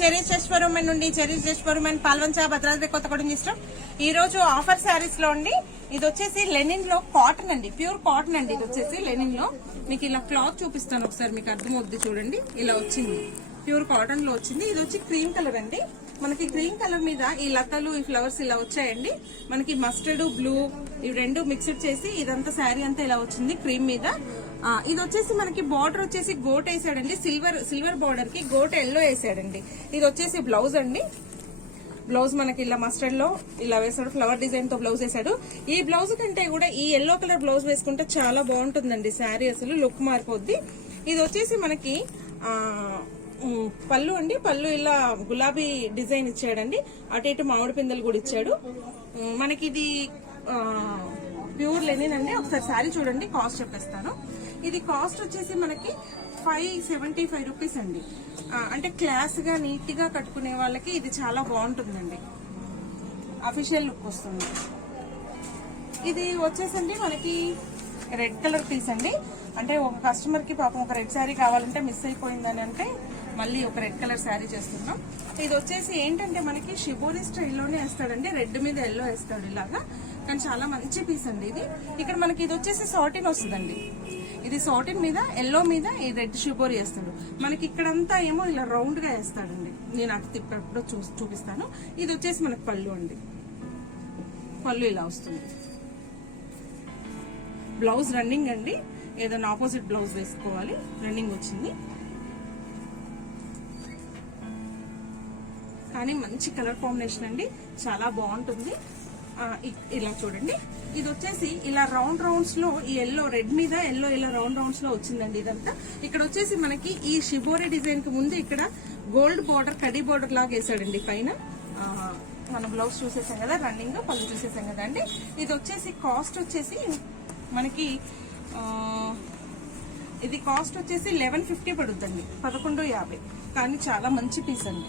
Cherries just for women నుండి cherries just for women Palvancha Bhadradri Kothagudem ఇష్టం. ఈ రోజు ఆఫర్ శారీస్ లో అండి ఇది వచ్చేసి లెనిన్ లో కాటన్ అండి, ప్యూర్ కాటన్ అండి. ఇది వచ్చేసి లెనిన్ లో మీకు ఇలా క్లాత్ చూపిస్తాను ఒకసారి, మీకు అర్థమవుద్ది చూడండి. ఇలా వచ్చింది, ప్యూర్ కాటన్ లో వచ్చింది. ఇది వచ్చి క్రీమ్ కలర్ అండి. మనకి క్రీమ్ కలర్ మీద ఈ లతలు ఈ ఫ్లవర్స్ ఇలా వచ్చాయండి. మనకి మస్టర్డ్ బ్లూ ఇవి రెండు మిక్స్డ్ చేసి ఇదంతా శారీ అంతా ఇలా వచ్చింది క్రీమ్ మీద. ఇది వచ్చేసి మనకి బార్డర్ వచ్చేసి గోట్ వేసాడండి, సిల్వర్ బార్డర్ కి గోట్ ఎల్లో వేసాడండి. ఇది వచ్చేసి బ్లౌజ్ అండి. బ్లౌజ్ మనకి ఇలా మస్టర్డ్ లో ఇలా వేసాడు, ఫ్లవర్ డిజైన్ తో బ్లౌజ్ వేసాడు. ఈ బ్లౌజ్ కంటే కూడా ఈ ఎల్లో కలర్ బ్లౌజ్ వేసుకుంటే చాలా బాగుంటుందండి శారీ, అసలు లుక్ మారిపోద్ది. ఇది వచ్చేసి మనకి పళ్ళు అండి. పళ్ళు ఇలా గులాబీ డిజైన్ ఇచ్చాడండి, అటు ఇటు మామిడి పిందెలు కూడా ఇచ్చాడు. మనకి ఇది ప్యూర్ లెనిన్ అండి. ఒకసారి శారీ చూడండి, కాస్ట్ చెప్పేస్తాను. ఇది కాస్ట్ వచ్చేసి మనకి 575 రూపీస్ అండి. అంటే క్లాస్ గా నీట్ గా కట్టుకునే వాళ్ళకి ఇది చాలా బాగుంటుందండి, అఫీషియల్ లుక్ వస్తుంది. ఇది వచ్చేసండి మనకి రెడ్ కలర్ పీస్ అండి. అంటే ఒక కస్టమర్ కి పాపం ఒక రెడ్ శారీ కావాలంటే మిస్ అయిపోయిందని అంటే మళ్ళీ ఒక రెడ్ కలర్ శారీ చేస్తున్నాం. ఇది వచ్చేసి ఏంటంటే మనకి షిబోరి స్టైల్లోనే వేస్తాడండి, రెడ్ మీద ఎల్లో వేస్తాడు ఇలాగా. కానీ చాలా మంచి పీస్ అండి ఇది. ఇక్కడ మనకి ఇది వచ్చేసి సాటిన్ వస్తుందండి. ఇది సాటిన్ మీద ఎల్లో మీద ఈ రెడ్ షిబోరి వేస్తాడు. మనకి ఇక్కడంతా ఏమో ఇలా రౌండ్ గా వేస్తాడండి. నేను అటు తిప్పేప్పుడు చూపిస్తాను. ఇది వచ్చేసి మనకి పళ్ళు అండి. పళ్ళు ఇలా వస్తుంది. బ్లౌజ్ రన్నింగ్ అండి, ఏదైనా ఆపోజిట్ బ్లౌజ్ వేసుకోవాలి, రన్నింగ్ వచ్చింది. కానీ మంచి కలర్ కాంబినేషన్ అండి, చాలా బాగుంటుంది. ఇలా చూడండి, ఇది వచ్చేసి ఇలా రౌండ్ రౌండ్స్ లో ఈ ఎల్లో రెడ్ మీద ఎల్లో ఇలా రౌండ్ రౌండ్స్ లో వచ్చిందండి ఇదంతా. ఇక్కడ వచ్చేసి మనకి ఈ షిబోరి డిజైన్ కి ముందు ఇక్కడ గోల్డ్ బార్డర్ కడీ బార్డర్ లాగా వేసాడండి పైన. మనం బ్లౌజ్ చూసేసాం కదా, రన్నింగ్ పళ్ళు చూసేసాం కదా అండి. ఇది వచ్చేసి కాస్ట్ వచ్చేసి మనకి ఇది కాస్ట్ వచ్చేసి 1150 పడుద్దండి, 1150. కానీ చాలా మంచి పీస్ అండి.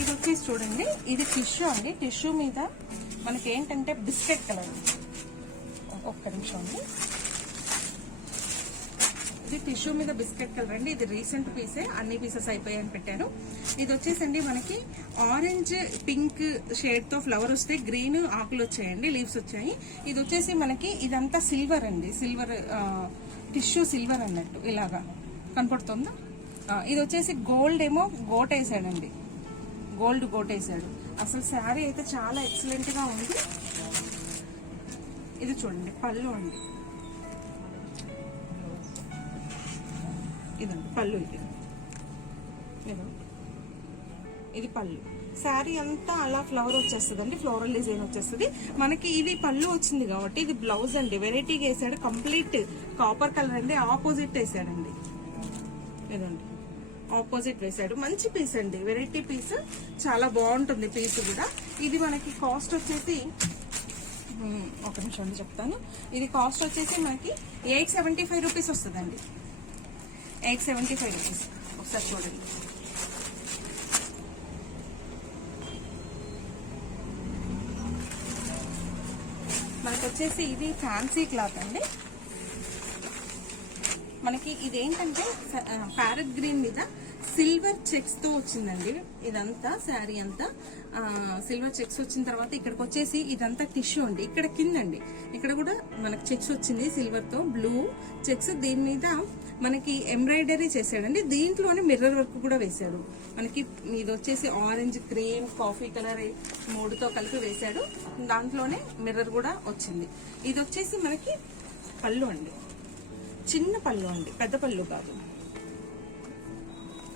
ఇది వచ్చేసి చూడండి, ఇది టిష్యూ అండి. టిష్యూ మీద మనకి ఏంటంటే బిస్కెట్ కలర్. ఒక్క నిమిషం అండి, ఇది టిష్యూ మీద బిస్కెట్ కలర్ అండి. ఇది రీసెంట్ పీసే, అన్ని పీసెస్ అయిపోయాయని పెట్టాను. ఇది వచ్చేసండి మనకి ఆరెంజ్ పింక్ షేడ్ తో ఫ్లవర్ వస్తే గ్రీన్ ఆకులు వచ్చాయండి, లీవ్స్ వచ్చాయి. ఇది వచ్చేసి మనకి ఇదంతా సిల్వర్ అండి, సిల్వర్ టిష్యూ సిల్వర్ అన్నట్టు ఇలాగా కనపడుతుందా. ఇది వచ్చేసి గోల్డ్ ఏమో గోట్ వేసాడండి, గోల్డ్ గోట్ వేసాడు. అసలు శారీ అయితే చాలా ఎక్సలెంట్ గా ఉంది. ఇది చూడండి పళ్ళు అండి, ఇదండి పళ్ళు. ఇది పళ్ళు. శారీ అంతా అలా ఫ్లవర్ వచ్చేస్తుందండి, ఫ్లోరల్ డిజైన్ వచ్చేస్తుంది మనకి. ఇది పళ్ళు వచ్చింది కాబట్టి ఇది బ్లౌజ్ అండి. వెరైటీగా వేసాడు, కంప్లీట్ కాపర్ కలర్ అండి, ఆపోజిట్ వేసాడండి. ఇదండి ఆపోజిట్ వేసాడు. మంచి పీస్ అండి, వెరైటీ పీస్, చాలా బాగుంటుంది పీస్ కూడా. ఇది మనకి కాస్ట్ వచ్చేసి ఒక నిమిషం చెప్తాను. ఇది కాస్ట్ వచ్చేసి మనకి 875 రూపీస్ వస్తుందండి, 875 రూపీస్. ఒకసారి చూడండి. మనకి వచ్చేసి ఇది ఫ్యాన్సీ క్లాత్ అండి. మనకి ఇదేంటంటే ప్యారెట్ గ్రీన్ మీద సిల్వర్ చెక్స్ తో వచ్చిందండి ఇదంతా. శారీ అంతా సిల్వర్ చెక్స్ వచ్చిన తర్వాత ఇక్కడికి వచ్చేసి ఇదంతా టిష్యూ అండి. ఇక్కడ కిందండి ఇక్కడ కూడా మనకి చెక్స్ వచ్చింది సిల్వర్ తో, బ్లూ చెక్స్. దీని మీద మనకి ఎంబ్రాయిడరీ చేసాడండి. దీంట్లోనే మిర్రర్ వర్క్ కూడా వేసాడు మనకి. ఇది వచ్చేసి ఆరెంజ్, క్రీమ్, కాఫీ కలర్ 3తో కలిపి వేసాడు. దాంట్లోనే మిర్రర్ కూడా వచ్చింది. ఇది వచ్చేసి మనకి పళ్ళు అండి, చిన్న పళ్ళు అండి, పెద్ద పళ్ళు కాదు.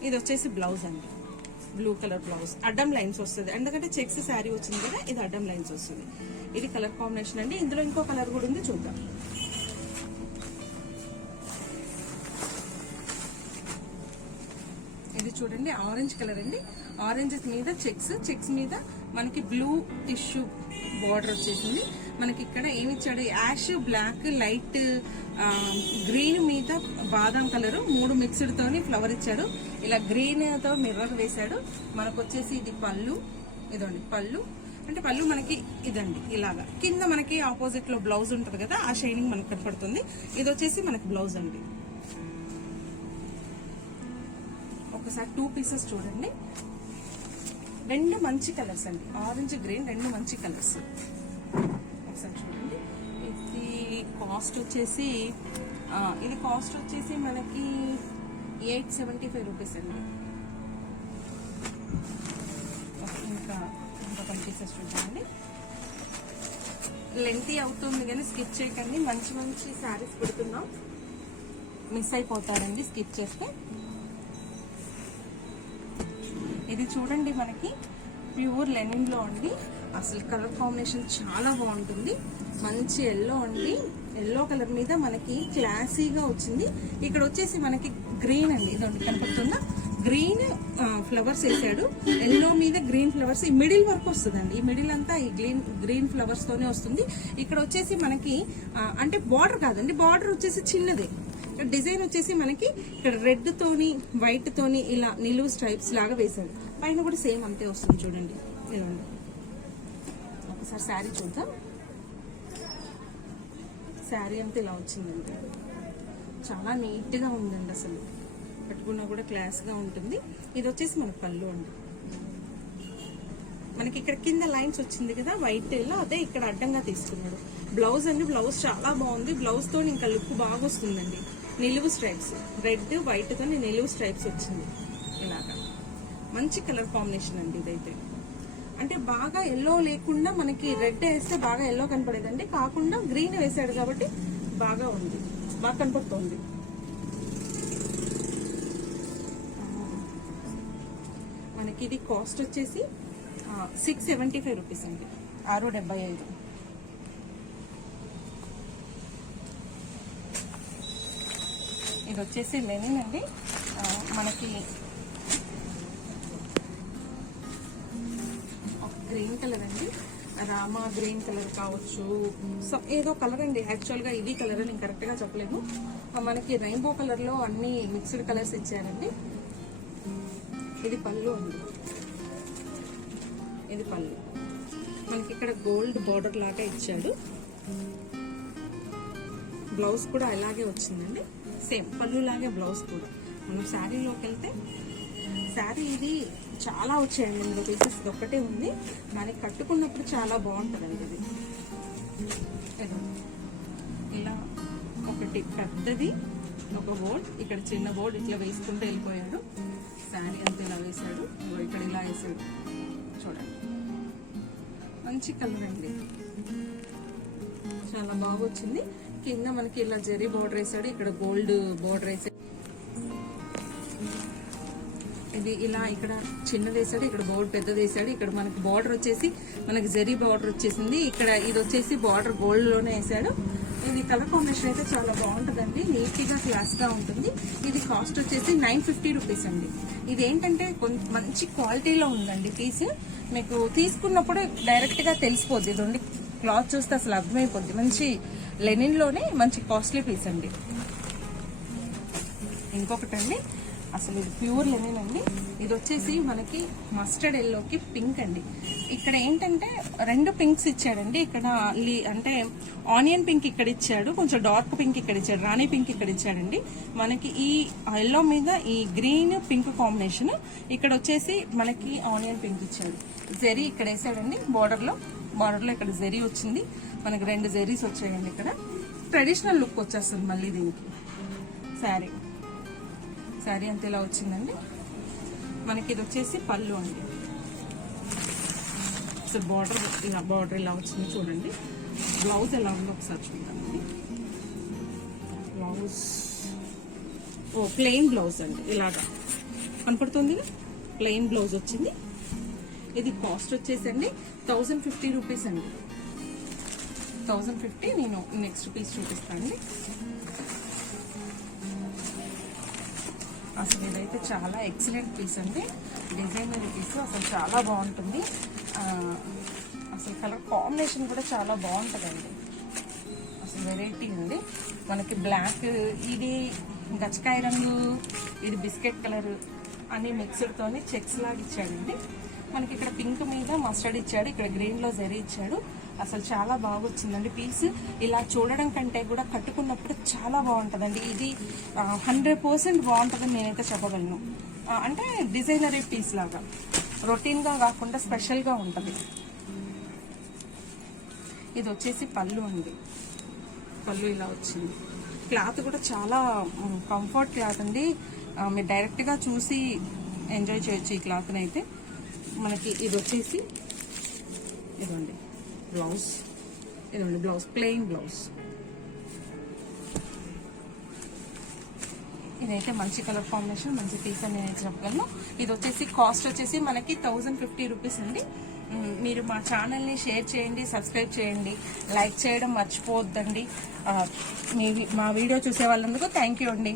ఇది వచ్చేసి బ్లౌజ్ అండి, బ్లూ కలర్ బ్లౌజ్. అడ్డం లైన్స్ వస్తుంది, ఎందుకంటే చెక్స్ శారీ వచ్చింది కదా, ఇది అడ్డం లైన్స్ వస్తుంది. ఇది కలర్ కాంబినేషన్ అండి. ఇందులో ఇంకో కలర్ కూడా ఉంది, చూద్దాం. ఇది చూడండి ఆరెంజ్ కలర్ అండి. ఆరెంజ్ మీద చెక్స్ మీద మనకి బ్లూ టిష్యూ బార్డర్ వచ్చేసింది. మనకి ఇక్కడ ఏమి ఇచ్చాడు, యాష్, బ్లాక్, లైట్ గ్రీన్ మీద బాదాం కలర్ 3 మిక్స్డ్ తోని ఫ్లవర్ ఇచ్చాడు. ఇలా గ్రీన్ తో మిర్రర్ వేశాడు. మనకు వచ్చేసి ఇది పళ్ళు, ఇదండి పళ్ళు. అంటే పళ్ళు మనకి ఇదండి ఇలాగా. కింద మనకి ఆపోజిట్ లో బ్లౌజ్ ఉంటుంది కదా, ఆ షైనింగ్ మనకు కనపడుతుంది. ఇది వచ్చేసి మనకి బ్లౌజ్ అండి. ఒకసారి 2 పీసెస్ చూడండి, రెండు మంచి కలర్స్ అండి, ఆరెంజ్ గ్రీన్ రెండు మంచి కలర్స్. ఒకసారి చూడండి. ఇది కాస్ట్ వచ్చేసి మనకి 875 రూపీస్ అండి. ఇంకా 10 పీసెస్ చూడండి. లెంతీ అవుతుంది కానీ స్కిప్ చేయకండి, మంచి మంచి శారీస్ పెడుతున్నాం, మిస్ అయిపోతారండి స్కిప్ చేస్తే. ఇది చూడండి, మనకి ప్యూర్ లెనిన్ లో అండి. అసలు కలర్ కాంబినేషన్ చాలా బాగుంటుంది, మంచి ఎల్లో అండి. ఎల్లో కలర్ మీద మనకి క్లాసీగా వచ్చింది. ఇక్కడ వచ్చేసి మనకి గ్రీన్ అండి, ఇదండి కనపడుతుందా, గ్రీన్ ఫ్లవర్స్ వేసాడు, ఎల్లో మీద గ్రీన్ ఫ్లవర్స్. ఈ మిడిల్ వరకు వస్తుందండి, ఈ మిడిల్ అంతా ఈ గ్రీన్ ఫ్లవర్స్ తోనే వస్తుంది. ఇక్కడ వచ్చేసి మనకి అంటే బార్డర్ కాదండి, బార్డర్ వచ్చేసి చిన్నదే. డిజైన్ వచ్చేసి మనకి ఇక్కడ రెడ్ తోని వైట్ తోని ఇలా నిలువు స్ట్రైప్స్ లాగా వేసాడు. పైన కూడా సేమ్ అంతే వస్తుంది చూడండి. ఇదండి, ఒకసారి శారీ చూద్దాం. శారీ అంతా ఇలా వచ్చిందండి, చాలా నీట్ గా ఉందండి, అసలు కట్టుకున్నా కూడా క్లాస్ గా ఉంటుంది. ఇది వచ్చేసి మన పళ్ళు అండి. మనకి ఇక్కడ కింద లైన్స్ వచ్చింది కదా వైట్ లో, అదే ఇక్కడ అడ్డంగా తీసుకున్నాడు. బ్లౌజ్ అండి, బ్లౌజ్ చాలా బాగుంది. బ్లౌజ్ తో ఇంకా లుక్ బాగా వస్తుందండి. నిలువు స్ట్రైప్స్, రెడ్ వైట్ తో నిలువు స్ట్రైప్స్ వచ్చింది. ఇలాగా మంచి కలర్ కాంబినేషన్ అండి ఇదైతే. అంటే బాగా ఎల్లో లేకుండా మనకి రెడ్ వేస్తే బాగా ఎల్లో కనపడేదండి, కాకుండా గ్రీన్ వేసాడు కాబట్టి బాగా ఉంది, బాగా కనపడుతుంది. మనకి ఇది కాస్ట్ వచ్చేసి 675 రూపీస్ అండి, 675. ఇది వచ్చేసి లెనిన్ అండి. మనకి గ్రీన్ కలర్ అండి, రామా గ్రీన్ కలర్ కావచ్చు, సో ఏదో కలర్ అండి. యాక్చువల్గా ఇది కలర్ అని కరెక్ట్ గా చెప్పలేము. మనకి రెయిన్బో కలర్ లో అన్ని మిక్స్డ్ కలర్స్ ఇచ్చారండి. ఇది పళ్ళు అండి, ఇది పళ్ళు. మనకి ఇక్కడ గోల్డ్ బార్డర్ లాగా ఇచ్చాడు. బ్లౌజ్ కూడా అలాగే వచ్చిందండి, సేమ్ పళ్ళు లాగే బ్లౌజ్ కూడా. మనం శారీలోకి వెళ్తే శారీ ఇది చాలా వచ్చాయండి, ఇందులో పీసెస్ ఒక్కటే ఉంది, మనకి కట్టుకున్నప్పుడు చాలా బాగుంటుందండి. ఇది ఇలా ఒకటి పెద్దది, ఒక బోర్డ్, ఇక్కడ చిన్న బోర్డ్ ఇట్లా వేసుకుంటూ వెళ్ళిపోయాడు. శారీ అంతా ఇలా వేసాడు, ఇక్కడ ఇలా వేసాడు చూడండి. మంచి కలర్ అండి, చాలా బాగా వచ్చింది. కింద మనకి ఇలా జరీ బోర్డర్ వేసాడు, ఇక్కడ గోల్డ్ బోర్డర్ వేసాడు. ఇది ఇలా ఇక్కడ చిన్నది వేసాడు, ఇక్కడ బోర్డర్ పెద్దది వేసాడు. ఇక్కడ మనకి బార్డర్ వచ్చేసి మనకి జరీ బార్డర్ వచ్చేసింది. ఇక్కడ ఇది వచ్చేసి బార్డర్ గోల్డ్ లోనే వేసాడు. ఇది కలర్ కాంబినేషన్ అయితే చాలా బాగుంటుందండి, నీట్ గా క్లాస్ గా ఉంటుంది. ఇది కాస్ట్ వచ్చేసి 950 రూపీస్ అండి. ఇది ఏంటంటే మంచి క్వాలిటీలో ఉందండి పీస్, మీకు తీసుకున్నప్పుడు డైరెక్ట్ గా తెలిసిపోద్ది. ఇది క్లాత్ చూస్తే అసలు అర్థమైపోద్ది. మంచి లెనిన్ లోనే మంచి కాస్ట్లీ పీస్ అండి. ఇంకొకటండి, అసలు ఇది ప్యూర్ లెనిన్ అండి. ఇది వచ్చేసి మనకి మస్టర్డ్ ఎల్లోకి పింక్ అండి. ఇక్కడ ఏంటంటే రెండు పింక్స్ ఇచ్చాడండి. ఇక్కడ అంటే ఆనియన్ పింక్ ఇక్కడ ఇచ్చాడు, కొంచెం డార్క్ పింక్ ఇక్కడ ఇచ్చాడు, రాణి పింక్ ఇక్కడ ఇచ్చాడండి. మనకి ఈ ఎల్లో మీద ఈ గ్రీన్ పింక్ కాంబినేషన్, ఇక్కడ వచ్చేసి మనకి ఆనియన్ పింక్ ఇచ్చాడు. జెరీ ఇక్కడ వేసాడండి, బార్డర్ లో ఇక్కడ జెరీ వచ్చింది. మనకి 2 జెరీస్ వచ్చాయండి. ఇక్కడ ట్రెడిషనల్ లుక్ వచ్చేస్తుంది మళ్ళీ దీనికి. శారీ అంత ఇలా వచ్చిందండి. మనకి ఇది వచ్చేసి పళ్ళు అండి. సో బార్డర్ ఇలా వచ్చింది చూడండి. బ్లౌజ్ ఎలా ఉందో ఒకసారి చూద్దామండి. బ్లౌజ్ ప్లెయిన్ బ్లౌజ్ అండి, ఇలాగా కనపడుతుంది, ప్లెయిన్ బ్లౌజ్ వచ్చింది. ఇది కాస్ట్ వచ్చేసండి 1050 రూపీస్ అండి. 1050. నేను నెక్స్ట్ పీస్ చూపిస్తానండి. అసలు ఇదైతే చాలా ఎక్సలెంట్ పీస్ అండి, డిజైనర్ పీస్, అసలు చాలా బాగుంటుంది. అసలు కలర్ కాంబినేషన్ కూడా చాలా బాగుంటుందండి, అసలు వెరైటీ ఉంది. మనకి బ్లాక్, ఇది గచ్చకాయ రంగు, ఇది బిస్కెట్ కలర్ అన్ని మిక్స్డ్ తోని చెక్స్ లాగా ఇచ్చాడండి. మనకి ఇక్కడ పింక్ మీద మస్టర్డ్ ఇచ్చాడు, ఇక్కడ గ్రీన్ లో జరీ ఇచ్చాడు. అసలు చాలా బాగా వచ్చిందండి పీస్. ఇలా చూడడం కంటే కూడా కట్టుకున్నప్పుడు చాలా బాగుంటుందండి. ఇది 100% బాగుంటుందని నేనైతే చెప్పగలను. అంటే డిజైనరీ పీస్ లాగా రొటీన్ గా కాకుండా స్పెషల్ గా ఉంటది. ఇది వచ్చేసి పళ్ళు అండి, పళ్ళు ఇలా వచ్చింది. క్లాత్ కూడా చాలా కంఫర్ట్ క్లాత్ అండి. మీరు డైరెక్ట్ గా చూసి ఎంజాయ్ చేయొచ్చు ఈ క్లాత్ అయితే. మనకి ఇది వచ్చేసి ఇదండి బ్లౌజ్, ఇదండి బ్లౌజ్, ప్లెయిన్ బ్లౌజ్. ఇదైతే మంచి కలర్ కాంబినేషన్, మంచి పీస్ అని నేను చెప్పగలను. ఇది వచ్చేసి కాస్ట్ వచ్చేసి మనకి 1050 రూపీస్ అండి. మీరు మా ఛానల్ని షేర్ చేయండి, సబ్స్క్రైబ్ చేయండి, లైక్ చేయడం మర్చిపోవద్దండి. మా వీడియో చూసే వాళ్ళందుకు థ్యాంక్ యూ అండి.